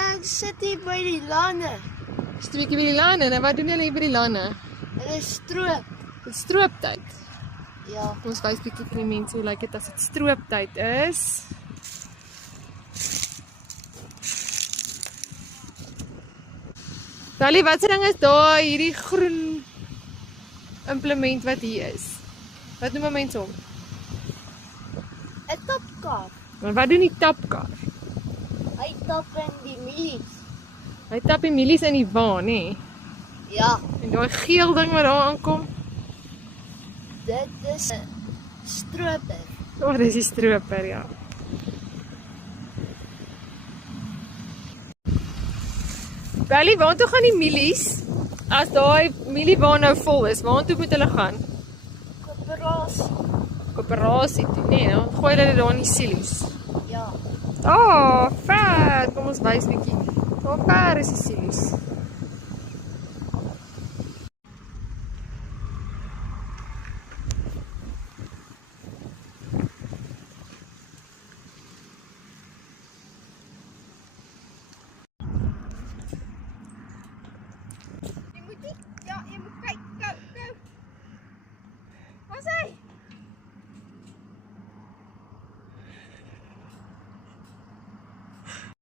Ek sit hier by die lande. Streekie by die lande, en wat doen julle hier by die lande? Hulle stroop. Dit is strooptyd. Ja. Ons wys bietjie vir die mense hoe lyk dit as dit strooptyd is. Sally, wat se ding is daar, hierdie groen implement wat hier is? Wat noem mense hom? 'n Tapkar. Maar wat doen die tapkar? Hy tap in die mielies. Hy tap die mielies in die wa, nê? Ja. En daai geel ding wat daar aankom, Dit is 'n stroper. oh, dis die stroper, ja. Belly, waartoe gaan die mielies? As daai mieliewa nou vol is, waartoe moet hulle gaan? Koöperasie. Koöperasie toe, nee, dan gooi hulle dit daar in die silo's. Ja. Oh, ver, kom ons wys bietjie. Waar ver is die silo's?